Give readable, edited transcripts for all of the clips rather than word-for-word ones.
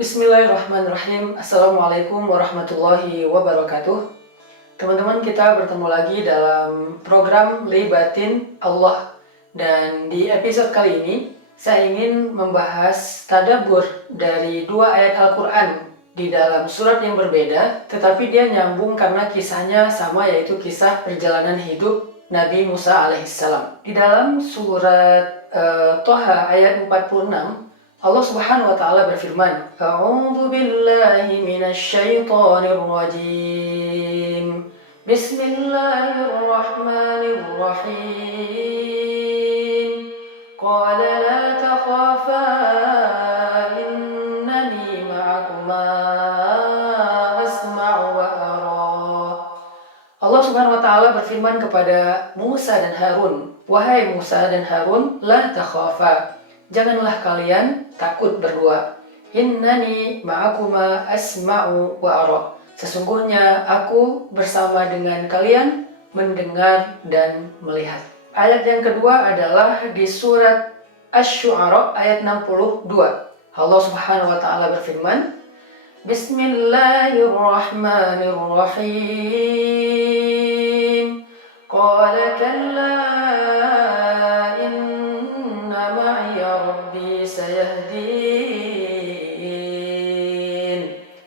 Bismillahirrahmanirrahim. Assalamualaikum warahmatullahi wabarakatuh. Teman-teman, kita bertemu lagi dalam program Libatin Allah. Dan di episode kali ini, saya ingin membahas tadabbur dari dua ayat Al-Quran di dalam surat yang berbeda, tetapi dia nyambung karena kisahnya sama, yaitu kisah perjalanan hidup Nabi Musa alaihissalam. Di dalam surat Toha ayat 46, Allah Subhanahu wa taala berfirman, "A'udzu billahi minasy syaithanir rajim. Bismillahirrahmanirrahim. Qala la takhafa innani ma'akuma asma'u wa ara." Allah Subhanahu wa taala berfirman kepada Musa dan Harun, "Wahai Musa dan Harun, la takhafa, janganlah kalian takut berdua. Innani ma'akuma asma'u wa ara. Sesungguhnya aku bersama dengan kalian mendengar dan melihat." Ayat yang kedua adalah di surat Asy-Syu'ara ayat 62. Allah Subhanahu wa taala berfirman, Bismillahirrahmanirrahim. Qala kalla inna ma'iya rabbi sayahdin.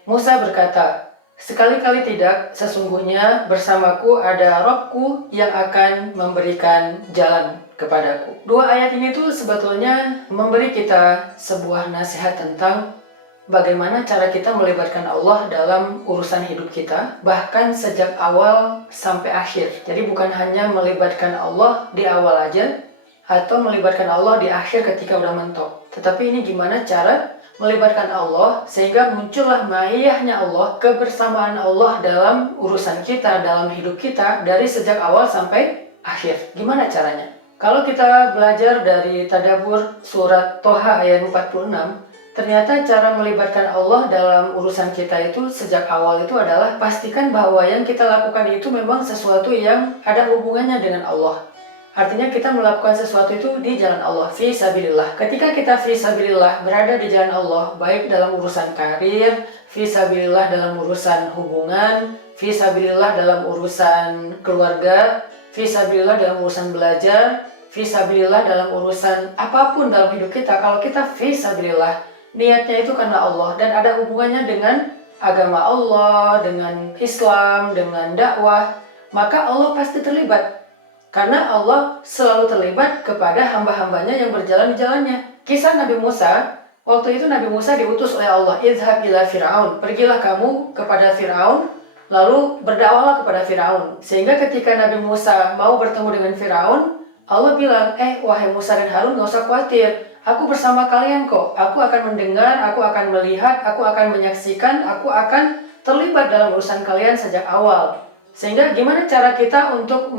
Musa berkata, "Sekali-kali tidak, sesungguhnya bersamaku ada Rabbku yang akan memberikan jalan kepadaku." Dua ayat ini tuh sebetulnya memberi kita sebuah nasihat tentang bagaimana cara kita melibatkan Allah dalam urusan hidup kita, bahkan sejak awal sampai akhir. Jadi bukan hanya melibatkan Allah di awal aja, atau melibatkan Allah di akhir ketika udah mentok. Tetapi ini gimana cara melibatkan Allah sehingga muncullah ma'iyahnya Allah, kebersamaan Allah dalam urusan kita, dalam hidup kita dari sejak awal sampai akhir. Gimana caranya? Kalau kita belajar dari tadabbur surat Toha ayat 46, ternyata cara melibatkan Allah dalam urusan kita itu sejak awal itu adalah pastikan bahwa yang kita lakukan itu memang sesuatu yang ada hubungannya dengan Allah. Artinya kita melakukan sesuatu itu di jalan Allah, fi sabilillah. Ketika kita fi sabilillah, berada di jalan Allah, baik dalam urusan karir, fi sabilillah dalam urusan hubungan, fi sabilillah dalam urusan keluarga, fi sabilillah dalam urusan belajar, fi sabilillah dalam urusan apapun dalam hidup kita. Kalau kita fi sabilillah, niatnya itu karena Allah dan ada hubungannya dengan agama Allah, dengan Islam, dengan dakwah, maka Allah pasti terlibat. Karena Allah selalu terlibat kepada hamba-hambanya yang berjalan di jalannya. Kisah Nabi Musa, waktu itu Nabi Musa diutus oleh Allah, "Idhhab ila Fir'aun." Pergilah kamu kepada Fir'aun, lalu berdakwahlah kepada Fir'aun. Sehingga ketika Nabi Musa mau bertemu dengan Fir'aun, Allah bilang, wahai Musa dan Harun, gak usah khawatir. Aku bersama kalian kok. Aku akan mendengar, aku akan melihat, aku akan menyaksikan, aku akan terlibat dalam urusan kalian sejak awal. Sehingga gimana cara kita untuk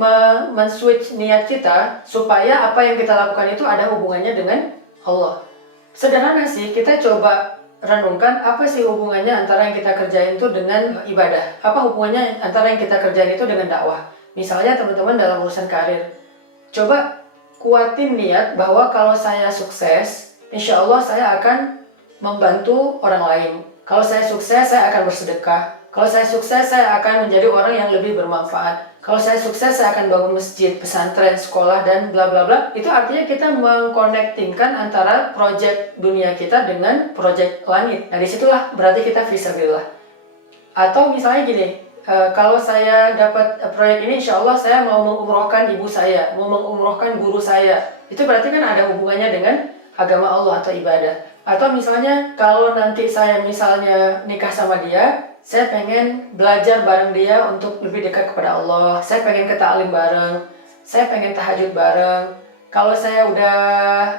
men-switch niat kita supaya apa yang kita lakukan itu ada hubungannya dengan Allah. Sederhana sih, kita coba renungkan apa sih hubungannya antara yang kita kerjain itu dengan ibadah. Apa hubungannya antara yang kita kerjain itu dengan dakwah. Misalnya teman-teman dalam urusan karir. Coba kuatin niat bahwa kalau saya sukses, insya Allah saya akan membantu orang lain. Kalau saya sukses, saya akan bersedekah. Kalau saya sukses, saya akan menjadi orang yang lebih bermanfaat. Kalau saya sukses, saya akan bangun masjid, pesantren, sekolah, dan bla bla bla. Itu artinya kita mengkonektingkan antara proyek dunia kita dengan proyek langit. Nah, disitulah berarti kita fisabilillah. Atau misalnya gini, kalau saya dapat proyek ini, insya Allah saya mau mengumrohkan ibu saya, mau mengumrohkan guru saya. Itu berarti kan ada hubungannya dengan agama Allah atau ibadah. Atau misalnya kalau nanti saya misalnya nikah sama dia, saya pengen belajar bareng dia untuk lebih dekat kepada Allah. Saya pengen ke ta'lim bareng, saya pengen tahajud bareng. Kalau saya udah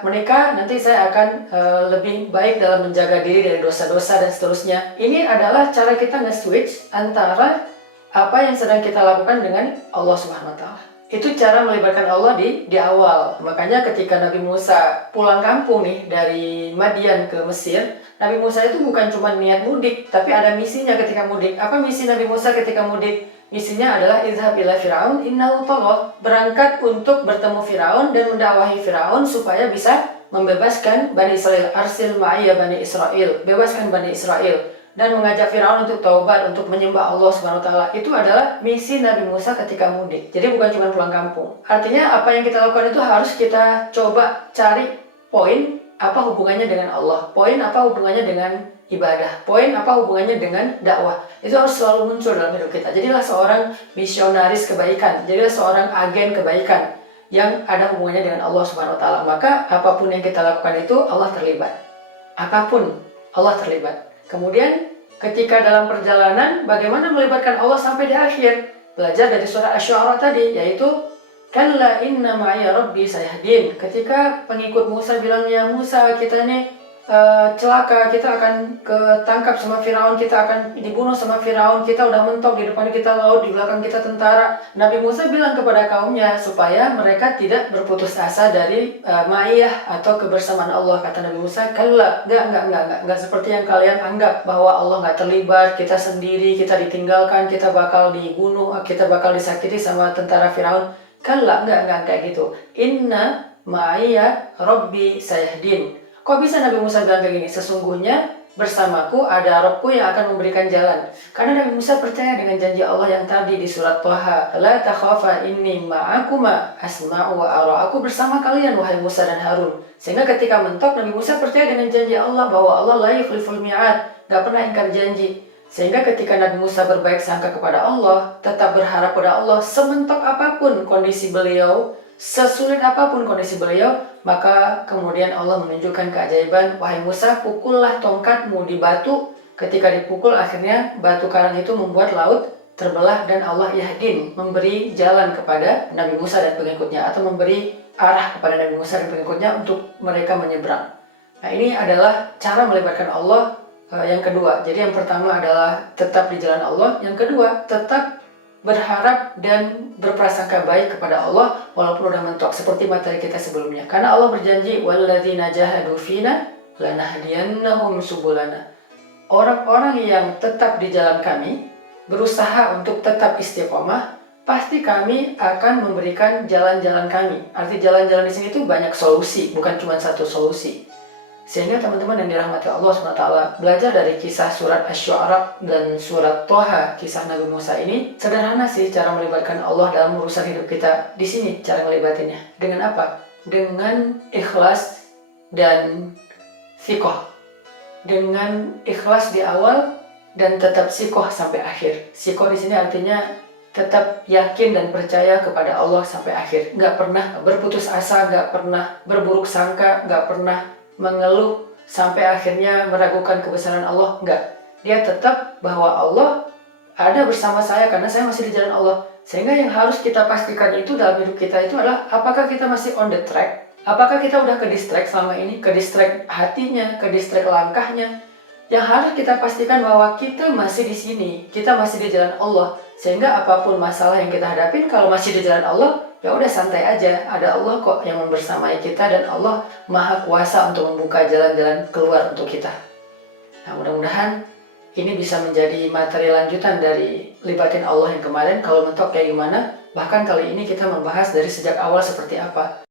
menikah, nanti saya akan lebih baik dalam menjaga diri dari dosa-dosa dan seterusnya. Ini adalah cara kita nge-switch antara apa yang sedang kita lakukan dengan Allah Subhanahu wa taala. Itu cara melibatkan Allah di awal. Makanya ketika Nabi Musa pulang kampung nih dari Madian ke Mesir, Nabi Musa itu bukan cuma niat mudik, tapi ada misinya ketika mudik. Apa misi Nabi Musa ketika mudik? Misinya adalah idhhab ila Fir'aun innahu tagha, berangkat untuk bertemu Firaun dan mendakwahi Firaun supaya bisa membebaskan Bani Israel, arsil ma'iyya Bani Israel, bebaskan Bani Israel, dan mengajak Firaun untuk taubat, untuk menyembah Allah Subhanahu wa taala. Itu adalah misi Nabi Musa ketika mudik. Jadi bukan cuma pulang kampung. Artinya apa yang kita lakukan itu harus kita coba cari poin apa hubungannya dengan Allah, poin apa hubungannya dengan ibadah, poin apa hubungannya dengan dakwah. Itu harus selalu muncul dalam hidup kita. Jadilah seorang misionaris kebaikan, jadilah seorang agen kebaikan yang ada hubungannya dengan Allah Subhanahu wa taala. Maka apapun yang kita lakukan itu Allah terlibat. Apapun Allah terlibat. Kemudian ketika dalam perjalanan bagaimana melibatkan Allah sampai di akhir? Belajar dari surah Asy-Syu'ara tadi, yaitu kalla inna ma'iyya rabbi sayahdin. Ketika pengikut Musa bilang, ya Musa, kita ini celaka, kita akan ketangkap sama Firaun, kita akan dibunuh sama Firaun, kita udah mentok, di depan kita laut, di belakang kita tentara. Nabi Musa bilang kepada kaumnya supaya mereka tidak berputus asa dari ma'iyah atau kebersamaan Allah. Kata Nabi Musa, kalla, enggak seperti yang kalian anggap bahwa Allah nggak terlibat, kita sendiri, kita ditinggalkan, kita bakal dibunuh, kita bakal disakiti sama tentara Firaun. Kalla, enggak kayak gitu. Inna ma'iyya rabbi sayahdin. Kok bisa Nabi Musa bilang kayak gini? Sesungguhnya bersamaku ada Robku yang akan memberikan jalan. Karena Nabi Musa percaya dengan janji Allah yang tadi di surat Thaha. La takhafa inni ma'akuma asma'u wa ara. Aku bersama kalian wahai Musa dan Harun. Sehingga ketika mentok Nabi Musa percaya dengan janji Allah bahwa Allah la yukhliful mi'ad. Gak pernah ingkar janji. Sehingga ketika Nabi Musa berbaik sangka kepada Allah, tetap berharap pada Allah, sementok apapun kondisi beliau, sesulit apapun kondisi beliau, maka kemudian Allah menunjukkan keajaiban. Wahai Musa, pukullah tongkatmu di batu. Ketika dipukul, akhirnya batu karang itu membuat laut terbelah, dan Allah yahdin, memberi jalan kepada Nabi Musa dan pengikutnya, atau memberi arah kepada Nabi Musa dan pengikutnya untuk mereka menyeberang. Nah, ini adalah cara melibatkan Allah yang kedua. Jadi yang pertama adalah tetap di jalan Allah, yang kedua tetap berharap dan berprasangka baik kepada Allah walaupun udah mentok, seperti materi kita sebelumnya. Karena Allah berjanji, walladzina jahadu fina lanahdiyannahum subulana. Orang-orang yang tetap di jalan kami, berusaha untuk tetap istiqomah, pasti kami akan memberikan jalan-jalan kami. Arti jalan-jalan di sini itu banyak solusi, bukan cuma satu solusi. Sehingga teman-teman yang dirahmati Allah SWT, belajar dari kisah surat Asy-Syu'ara dan surat Thaha, kisah Nabi Musa ini sederhana sih cara melibatkan Allah dalam urusan hidup kita. Di sini cara melibatinnya. Dengan apa? Dengan ikhlas dan thiqah. Dengan ikhlas di awal dan tetap thiqah sampai akhir. Thiqah di sini artinya tetap yakin dan percaya kepada Allah sampai akhir. Nggak pernah berputus asa, nggak pernah berburuk sangka, nggak pernah mengeluh sampai akhirnya meragukan kebesaran Allah. Enggak. Dia tetap bahwa Allah ada bersama saya karena saya masih di jalan Allah. Sehingga yang harus kita pastikan itu dalam hidup kita itu adalah apakah kita masih on the track? Apakah kita udah ke distract selama ini? Ke distract hatinya, ke distract langkahnya. Yang harus kita pastikan bahwa kita masih di sini, kita masih di jalan Allah. Sehingga apapun masalah yang kita hadapin, kalau masih di jalan Allah, ya udah santai aja, ada Allah kok yang membersamai kita, dan Allah maha kuasa untuk membuka jalan-jalan keluar untuk kita. Nah, mudah-mudahan ini bisa menjadi materi lanjutan dari libatin Allah yang kemarin. Kalau mentok kayak gimana, bahkan kali ini kita membahas dari sejak awal seperti apa.